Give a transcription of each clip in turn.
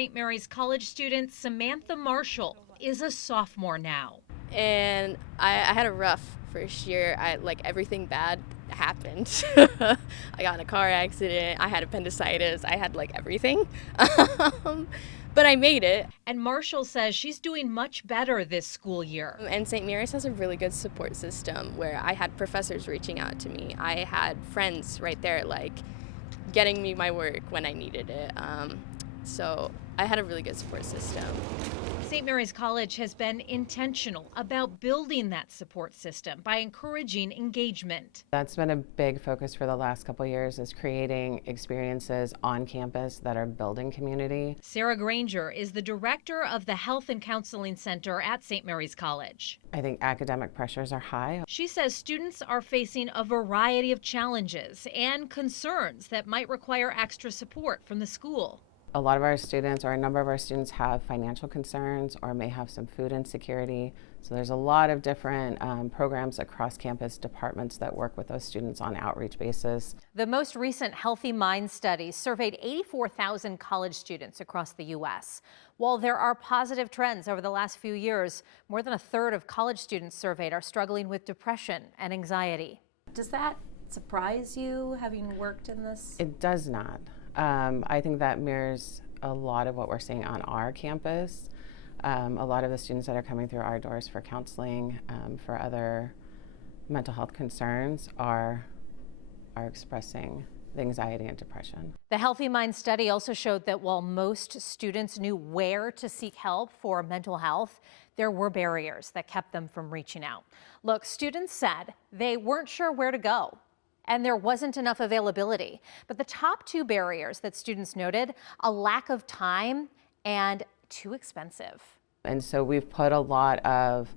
St. Mary's College student Samantha Marshall is a sophomore now. And I had a rough first year. Everything bad happened. I got in a car accident, I had appendicitis, I had everything. But I made it. And Marshall says she's doing much better this school year. And St. Mary's has a really good support system where I had professors reaching out to me. I had friends right there, getting me my work when I needed it. So I had a really good support system. St. Mary's College has been intentional about building that support system by encouraging engagement. That's been a big focus for the last couple of years, is creating experiences on campus that are building community. Sarah Granger is the director of the Health and Counseling Center at St. Mary's College. I think academic pressures are high. She says students are facing a variety of challenges and concerns that might require extra support from the school. A lot of our students, or a number of our students, have financial concerns or may have some food insecurity. So there's a lot of different programs across campus departments that work with those students on an outreach basis. The most recent Healthy Minds study surveyed 84,000 college students across the U.S. While there are positive trends over the last few years, more than a third of college students surveyed are struggling with depression and anxiety. Does that surprise you, having worked in this? It does not. I think that mirrors a lot of what we're seeing on our campus. A lot of the students that are coming through our doors for counseling, for other mental health concerns, are expressing the anxiety and depression. The Healthy Minds study also showed that while most students knew where to seek help for mental health, there were barriers that kept them from reaching out. Look, students said they weren't sure where to go, and there wasn't enough availability. But the top two barriers that students noted, a lack of time and too expensive. And so we've put a lot of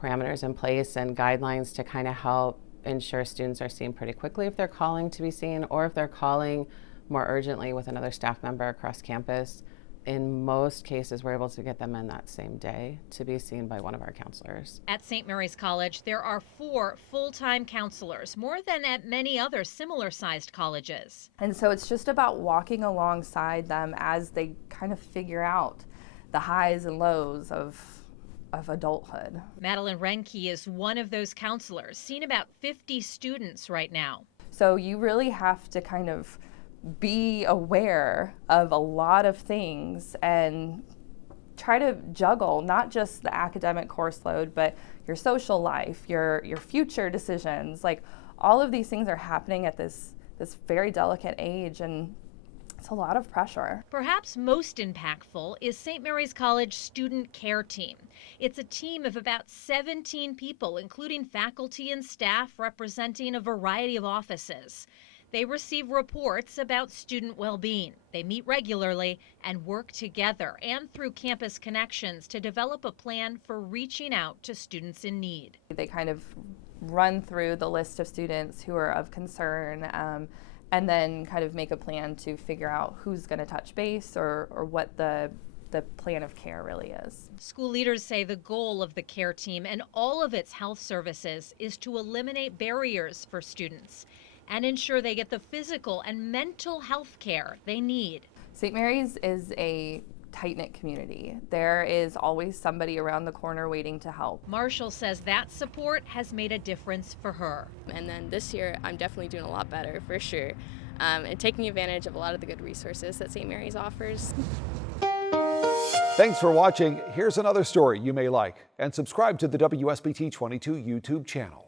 parameters in place and guidelines to kind of help ensure students are seen pretty quickly if they're calling to be seen, or if they're calling more urgently with another staff member across campus. In most cases, we're able to get them in that same day to be seen by one of our counselors. At St. Mary's College, there are 4 full-time counselors, more than at many other similar-sized colleges. And so it's just about walking alongside them as they kind of figure out the highs and lows of adulthood. Madeline Renke is one of those counselors, seeing about 50 students right now. So you really have to kind of be aware of a lot of things and try to juggle not just the academic course load, but your social life, your future decisions. All of these things are happening at this very delicate age, and it's a lot of pressure. Perhaps most impactful is St. Mary's College Student Care Team. It's a team of about 17 people, including faculty and staff representing a variety of offices. They receive reports about student well-being. They meet regularly and work together and through campus connections to develop a plan for reaching out to students in need. They kind of run through the list of students who are of concern, and then kind of make a plan to figure out who's going to touch base or what the plan of care really is. School leaders say the goal of the care team and all of its health services is to eliminate barriers for students and ensure they get the physical and mental health care they need. St. Mary's is a tight-knit community. There is always somebody around the corner waiting to help. Marshall says that support has made a difference for her. And then this year, I'm definitely doing a lot better, for sure. And taking advantage of a lot of the good resources that St. Mary's offers. Thanks for watching. Here's another story you may like, and subscribe to the WSBT 22 YouTube channel.